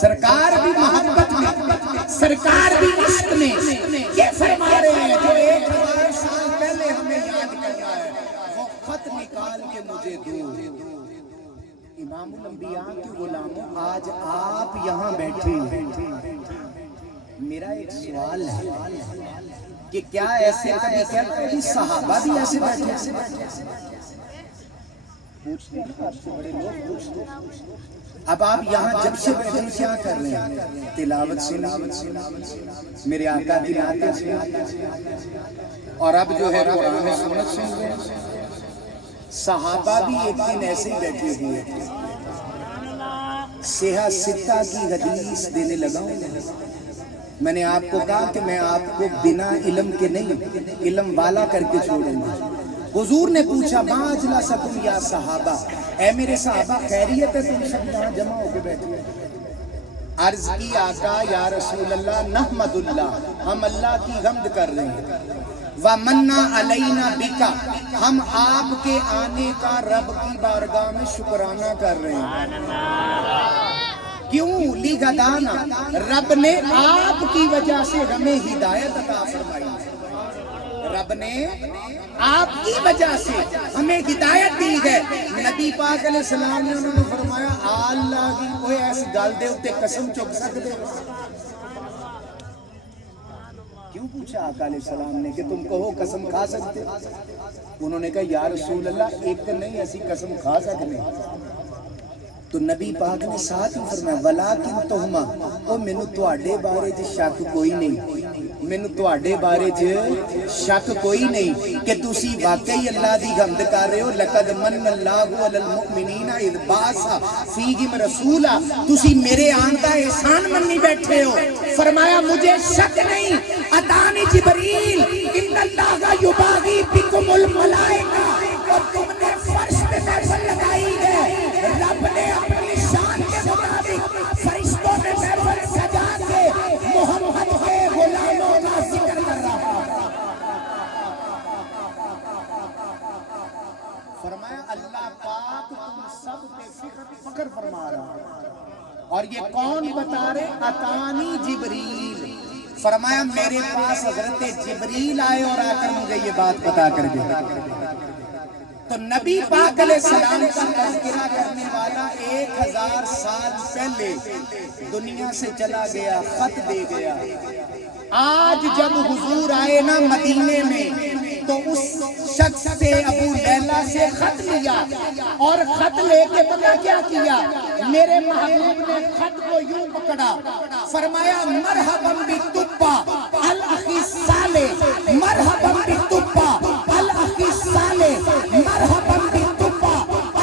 سرکار بھی محبت میں، سرکار بھی عشق میں یہ فرما رہے ہیں جو 1000 سال پہلے ہمیں یاد کرنا ہے، وہ خط نکال کے مجھے دو۔ امام الانبیاء کے غلاموں، آج آپ یہاں بیٹھے ہیں، میرا ایک سوال ہے کہ کیا ایسے کبھی کہتے ہیں صحابہ بھی ایسے بیٹھے ہیں؟ پوچھتے ہیں آپ سے بڑے لوگ پوچھتے ہیں۔ اب آپ یہاں جب سے بیٹھے کیا کر رہے ہیں؟ تلاوت سن، میرے آقا کی نعتیں سن، اور اب جو ہے قرآن سنت سن رہے ہیں۔ صحابہ بھی ایک دن ایسے ہی بیٹھے ہوئے تھے، سیاہ ستہ کی حدیث دینے لگا ہوں۔ میں نے آپ کو کہا کہ میں آپ کو بنا علم کے نہیں، علم والا کر کے چھوڑوں گا۔ حضور نے پوچھا ما اجلسکم یا صحابہ، اے میرے صحابہ خیریت ہے تم سب یہاں جمع ہو کے بیٹھے؟ عرض کی آقا یا رسول اللہ نحمد اللہ، ہم اللہ کی حمد کر رہے ہیں، وَمَنَّا عَلَيْنَا بِكَ، ہم آپ کے آنے کا رب کی بارگاہ میں شکرانہ کر رہے ہیں۔ کیوں؟ لِغَدَانَا، رب نے آپ کی وجہ سے ہمیں ہدایت عطا فرمائی، رب نے آپ کی وجہ سے ہمیں ہدایت دی ہے۔ نبی پاک علیہ السلام نے انہوں نے فرمایا اللہ کی کوئی ایسی گل دے اتے قسم چک سکتے؟ کیوں پوچھا آقا علیہ السلام نے کہ تم کہو قسم کھا سکتے؟ انہوں نے کہا یا رسول اللہ ایک نہیں ایسی قسم کھا سکتے۔ تو نبی پاک نے ساتھ ہی فرمایا ولیکن تہما، او مینوں تواڈے بارے چ شک کوئی نہیں، مینوں تواڈے بارے چ شک کوئی نہیں کہ تسی واقعی اللہ دی حمد کر رہے ہو۔ لقد من اللہ علی المؤمنین اذ بعث فیہم رسولا، تسی میرے آن کا احسان منی بیٹھے ہو۔ فرمایا مجھے شک نہیں، اتانی جبریل ان اللہ یباغی بکم الملائکہ، اور تم نے فرش پہ محفل لگائی ہے، رب نے اپنی شان کے مطابق فرشتوں نے محفل سجا کے محمد کے غلاموں کا ذکر کر رہا ہے۔ فرمایا اللہ پاک تم سب پہ فخر فرما رہا ہے، اور یہ کون بتا رہے؟ اتانی جبریل، فرمایا میرے پاس حضرت جبریل آئے اور آ کر مجھے یہ بات بتا کر گئے۔ تو نبی پاک علیہ السلام کا تذکرہ کرنے والا 1000 سال پہلے دنیا سے چلا گیا، خط دے گیا۔ آج جب حضور آئے نا مدینے میں تو اس شخص سے ابو لیلا سے خط لیا، اور خط لے کے پتہ کیا کیا؟ میرے محبوب نے خط کو یوں پکڑا، فرمایا مرحبا بالتبا الاخی الصالح، مرحبا بالتبا الاخی الصالح، مرحبا بالتبا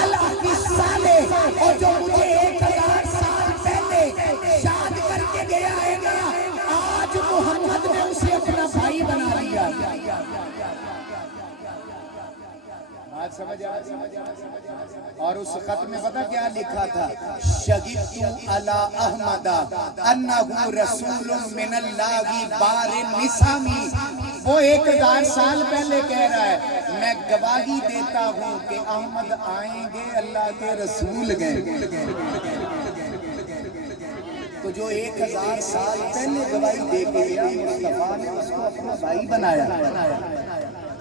الاخی الصالح۔ اور جو مجھے 1000 سال پہلے شاد کر کے گیا ہے نا، آج محمد نے اسے اپنا بھائی بنا لیا۔ بات سمجھ آ رہی؟ اور اس خط میں پتہ کیا لکھا تھا؟ شہدت علی احمد انہ رسول من اللہ بار نسامی۔ وہ 1000 سال پہلے کہہ رہا ہے میں گواہی دیتا ہوں کہ احمد آئیں گے اللہ کے رسول گئے۔ تو جو 1000 سال پہلے گواہی دے کے گیا مصطفیٰ نے اس کو اپنا بھائی بنایا۔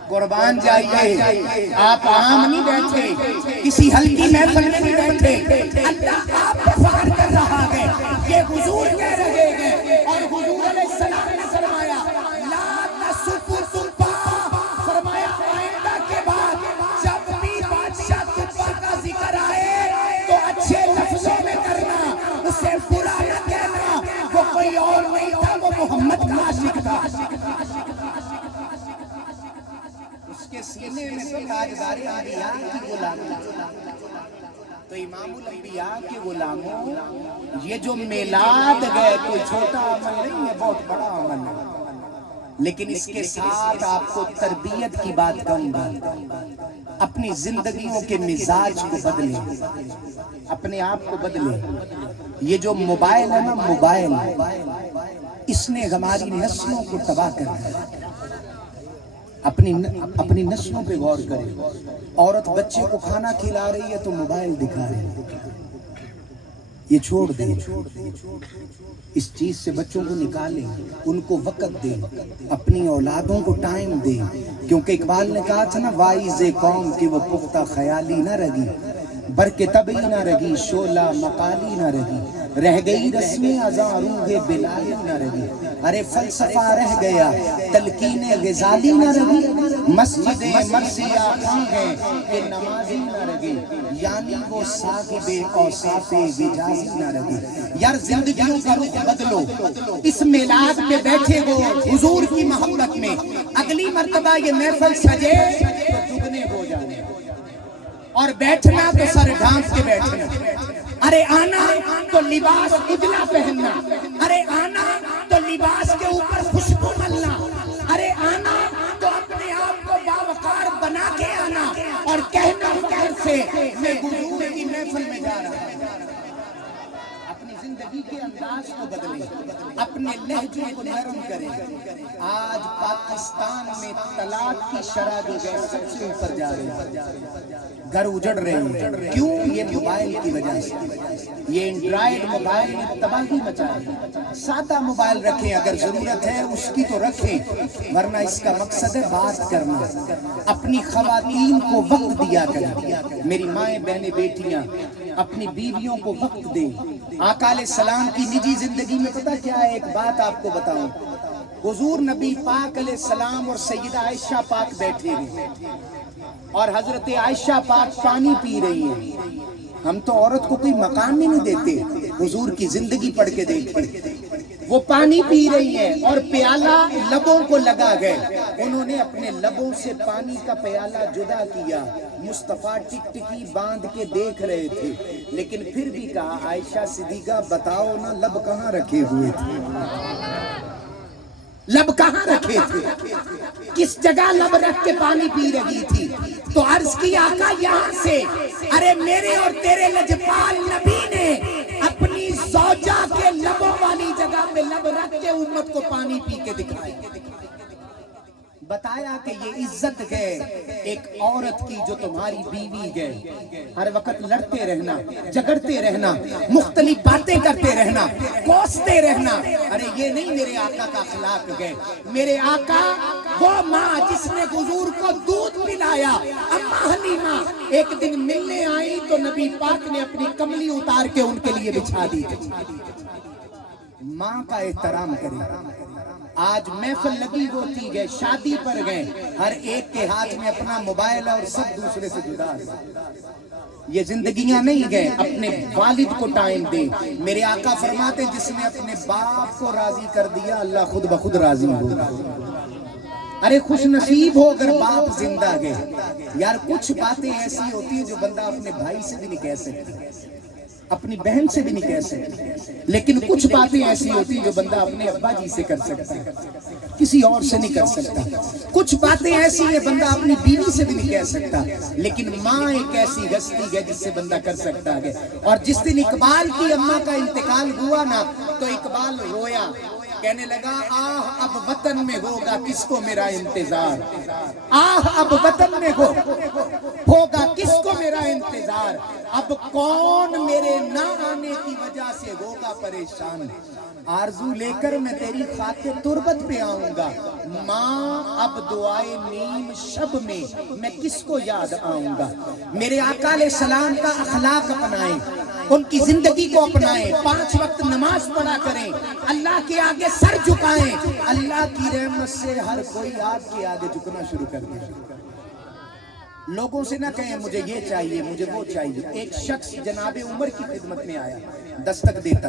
قربان جائیے، آپ عام نہیں بیٹھے، کسی ہلکی محفل میں نہیں بیٹھے، اللہ آپ پہ فخر کر رہا ہے، یہ حضور کہہ رہے ہیں۔ اور حضور علیہ السلام نے فرمایا لا تسبوا تبا، فرمایا آئندہ کے بعد جب بھی بادشاہ تبا کا ذکر آئے تو اچھے لفظوں میں کرنا، اسے برا نہ کہنا، وہ کوئی اور نہیں تھا، وہ محمد کا عاشق تھا۔ کے سینے میں تو تاجدار انبیاء کی غلامی. تو امام الانبیاء کے غلاموں، یہ جو میلاد گئے کوئی چھوٹا عمل نہیں ہے، بہت بڑا عمل ہے. لیکن اس کے ساتھ آپ کو تربیت کی بات کہوں گا. اپنی زندگیوں کے مزاج کو بدلیں، اپنے آپ کو بدلیں. یہ جو موبائل ہے نا، موبائل اس نے ہماری نسلوں کو تباہ کر دیا. اپنی نسلوں پہ غور کریں. عورت بچے کو کھانا کھلا رہی ہے تو موبائل دکھا رہی ہے. یہ چھوڑ دیں، اس چیز سے بچوں کو نکالیں، ان کو وقت دیں، اپنی اولادوں کو ٹائم دیں. کیونکہ اقبال نے کہا تھا نا، وائز قوم کی وہ پختہ خیالی نہ رگی، برق طبعی نہ رگی، شعلہ مقالی نہ رگی، رہ گئی رسمیں ازاں روح بلالی نہ رگی. ارے فلسفہ رہ گیا، تلقین غزالی نہ رگی، مسجد مرثیہ کھا گئے کہ نمازی نہ رگی، یعنی وہ صاحب اوصاف وجازی نہ رگی. یار زندگیوں کا رخ بدلو. اس میلاد پہ بیٹھے ہو حضور کی محبت میں، اگلی مرتبہ یہ محفل سجے تو دگنے ہو جانے، اور بیٹھنا تو سر ڈھانپ کے بیٹھنا. ارے آنا تو لباس اجلا پہننا، ارے آنا تو لباس کے اوپر خوشبو ملنا، ارے آنا تو اپنے آپ کو باوقار بنا کے آنا، اور کہنا فخر سے میں حضور کی محفل میں جا رہا ہوں. اپنی زندگی کے انداز کو بدلیں، اپنے لہجے کو نرم کریں. آج پاکستان میں طلاق کی شرح جو ہے سب سے اوپر جا رہی ہے. گھر اجڑ رہے ہیں. کیوں؟ یہ موبائل کی وجہ سے. یہ اینڈرائیڈ موبائل نے تباہی مچا دی. سادہ موبائل رکھیں، اگر ضرورت ہے اس کی تو رکھیں، ورنہ اس کا مقصد ہے بات کرنا. اپنی خواتین کو وقت دیا کریں. میری مائیں بہنیں بیٹیاں اپنی بیویوں کو وقت دیں. آقا علیہ السلام کی نجی زندگی میں پتہ کیا ہے؟ ایک بات آپ کو بتاؤں. حضور نبی پاک علیہ السلام اور سیدہ عائشہ پاک بیٹھے ہیں، اور حضرت عائشہ پاک پانی پی رہی ہیں. ہم تو عورت کو کوئی مقام ہی نہیں دیتے. حضور کی زندگی پڑھ کے دیکھیں. وہ پانی پی رہی ہیں اور پیالہ لبوں کو لگا گئے. انہوں نے اپنے لبوں سے پانی کا پیالہ جدا کیا. مصطفیٰ ٹک ٹکی باندھ کے دیکھ رہے تھے، لیکن پھر بھی کہا عائشہ صدیقہ بتاؤ نا لب کہاں رکھے ہوئے تھے؟ لب کہاں رکھے تھے؟ کس جگہ لب رکھ کے پانی پی رہی تھی؟ تو عرض کی آقا یہاں سے. ارے میرے اور تیرے لجپال نبی نے اپنی زوجہ کے لبوں والی جگہ پہ لب رکھ کے امت کو پانی پی کے دکھائی. بتایا کہ یہ عزت ہے ایک عورت کی جو تمہاری بیوی ہے. ہر وقت لڑتے رہنا، جھگڑتے رہنا، مختلف باتیں کرتے رہنا، کوستے رہنا، ارے یہ نہیں میرے آقا کا اخلاق ہے. میرے آقا وہ ماں جس نے حضور کو دودھ پلایا، اماں حلیمہ ایک دن ملنے آئی تو نبی پاک نے اپنی کملی اتار کے ان کے لیے بچھا دی. ماں کا احترام کریں. آج محفل لگی ہوتی ہے، شادی پر گئے، ہر ایک کے ہاتھ میں اپنا موبائل اور سب دوسرے سے جدا ہے. یہ زندگیاں نہیں گئے. اپنے والد کو ٹائم دیں. میرے آقا فرماتے جس نے اپنے باپ کو راضی کر دیا اللہ خود بخود راضی ہوگا. ارے خوش نصیب ہو اگر باپ زندہ گئے. یار کچھ باتیں ایسی ہوتی ہیں جو بندہ اپنے بھائی سے بھی نہیں کہہ سکتا، اپنی بہن سے بھی نہیں کہہ سکتے، لیکن کچھ باتیں ایسی ہوتی ہیں جو بندہ اپنے ابا جی سے کر سکتا ہے، کسی اور سے نہیں کر سکتا. کچھ باتیں ایسی ہیں بندہ اپنی بیوی سے بھی نہیں کہہ سکتا، لیکن ماں ایک ایسی ہستی ہے جس سے بندہ کر سکتا ہے. اور جس دن اقبال کی اماں کا انتقال ہوا نا تو اقبال رویا، کہنے لگا آہ اب وطن میں ہوگا کس کو میرا انتظار، آہ اب وطن میں ہوگا کس کو میرا انتظار، اب کون میرے نہ آنے کی وجہ سے ہوگا پریشان، آرزو لے کر میں تیری خاک تربت پہ آؤں گا، ماں اب دعائے نیم شب میں کس کو یاد آؤں گا. میرے آقا علیہ السلام کا اخلاق اپنائیں، ان کی زندگی کو اپنائیں، 5 وقت نماز پڑھا کریں، اللہ کے آگے سر جھکائیں. اللہ کی رحمت سے ہر کوئی آپ کے آگے جھکنا شروع کر دے. لوگوں سے نہ کہیں مجھے یہ چاہیے مجھے وہ چاہیے. ایک شخص جناب عمر کی خدمت میں آیا، دستک دیتا.